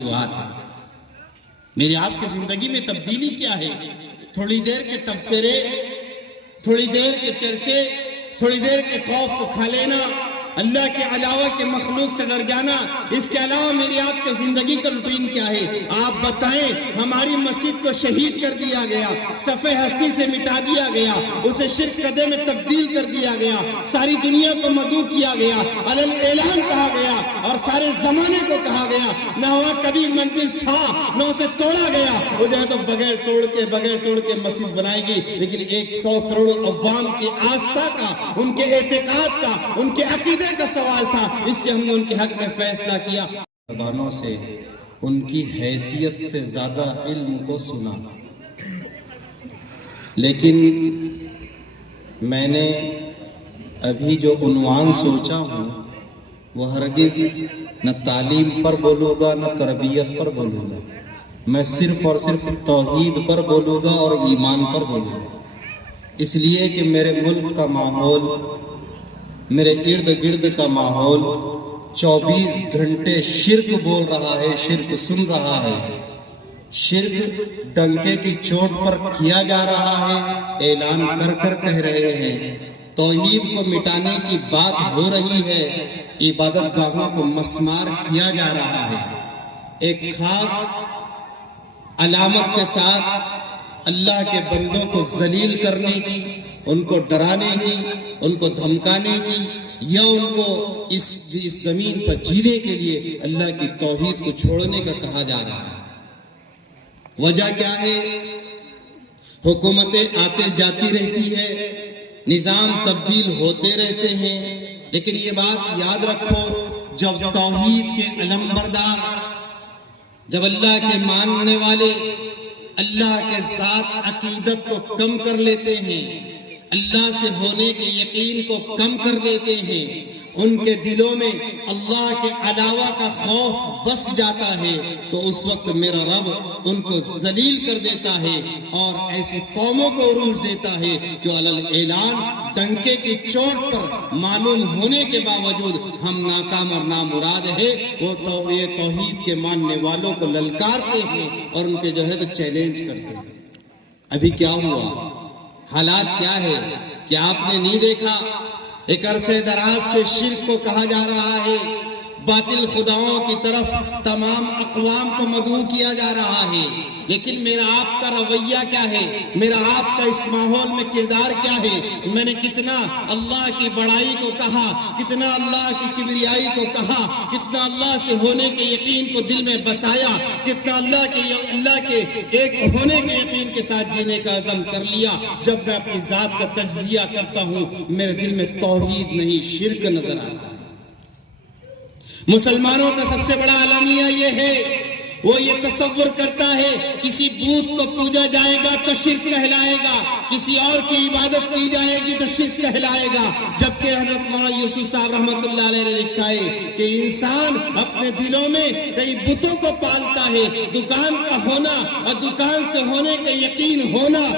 دعا تھا۔ میری آپ کی زندگی میں تبدیلی کیا ہے؟ تھوڑی دیر کے تبصرے، تھوڑی دیر کے چرچے، تھوڑی دیر کے خوف کو کھا لینا، اللہ کے علاوہ کے مخلوق سے ڈر جانا، اس کے علاوہ میری آپ کی زندگی کا روٹین کیا ہے؟ آپ بتائیں۔ ہماری مسجد کو شہید کر دیا گیا، صفحہ ہستی سے مٹا دیا گیا، اسے شرک قدے میں تبدیل کر دیا گیا، ساری دنیا کو مدعو کیا گیا، علل اعلان کہا گیا اور سارے زمانے کو کہا گیا نہ وہاں کبھی مندر تھا نہ اسے توڑا گیا، وہ جو ہے تو بغیر توڑ کے مسجد بنائے گی، لیکن 100 کروڑ عوام کی آستھا کا، ان کے اعتقاد کا، ان کے عقیدے کا سوال تھا، اس لیے ہم نے ان کے حق میں فیصلہ کیا۔ زبانوں سے ان کی حیثیت سے زیادہ علم کو سنا، لیکن میں نے ابھی جو عنوان سوچا ہوں وہ ہرگز نہ تعلیم پر بولوں گا نہ تربیت پر بولوں گا، میں صرف اور صرف توحید پر بولوں گا اور ایمان پر بولوں گا، اس لیے کہ میرے ملک کا ماحول، میرے ارد گرد کا ماحول 24 گھنٹے شرک بول رہا ہے، شرک سن رہا ہے، شرک ڈنکے کی چوٹ پر کیا جا رہا ہے، اعلان کر کر کہہ رہے ہیں، توحید کو مٹانے کی بات ہو رہی ہے، عبادت گاہوں کو مسمار کیا جا رہا ہے، ایک خاص علامت کے ساتھ اللہ کے بندوں کو ذلیل کرنے کی، ان کو ڈرانے کی، ان کو دھمکانے کی، یا ان کو اس زمین پر جینے کے لیے اللہ کی توحید کو چھوڑنے کا کہا جا رہا ہے۔ وجہ کیا ہے؟ حکومتیں آتے جاتی رہتی ہے، نظام تبدیل ہوتے رہتے ہیں، لیکن یہ بات یاد رکھو، جب توحید کے علمبردار، جب اللہ کے ماننے والے اللہ کے ذات عقیدت کو کم کر لیتے ہیں، اللہ سے ہونے کے یقین کو کم کر دیتے ہیں، ان کے دلوں میں اللہ کے علاوہ کا خوف بس جاتا ہے، تو اس وقت میرا رب ان کو ذلیل کر دیتا ہے اور ایسی قوموں کو عروج دیتا ہے جو علل اعلان ڈنکے کی چوٹ پر معلوم ہونے کے باوجود ہم ناکام اور نامراد ہے، وہ یہ توحید کے ماننے والوں کو للکارتے ہیں اور ان کے جو ہے تو چیلنج کرتے ہیں۔ ابھی کیا ہوا؟ حالات کیا ہے؟ کیا آپ نے نہیں دیکھا؟ ایک عرصے دراز سے شرک کو کہا جا رہا ہے، باطل خداؤں کی طرف تمام اقوام کو مدعو کیا جا رہا ہے، لیکن میرا آپ کا رویہ کیا ہے؟ میرا آپ کا اس ماحول میں کردار کیا ہے؟ میں نے کتنا اللہ کی بڑائی کو کہا، کتنا اللہ کی کبریائی کو کہا، کتنا اللہ سے ہونے کے یقین کو دل میں بسایا، کتنا اللہ کے ایک ہونے کے یقین کے ساتھ جینے کا عزم کر لیا۔ جب میں اپنی ذات کا تجزیہ کرتا ہوں، میرے دل میں توحید نہیں شرک نظر آتا ہے۔ مسلمانوں کا سب سے بڑا المیہ یہ ہے، وہ یہ تصور کرتا ہے کسی بت کو پوجا جائے گا تو شرک کہلائے گا، کسی اور کی عبادت کی جائے گی تو شرک کہلائے گا، جبکہ حضرت مولانا یوسف صاحب رحمۃ اللہ علیہ نے لکھا ہے کہ انسان اپنے دلوں میں کئی بتوں کو پالتا ہے، دکان کا ہونا اور دکان سے ہونے کا یقین ہونا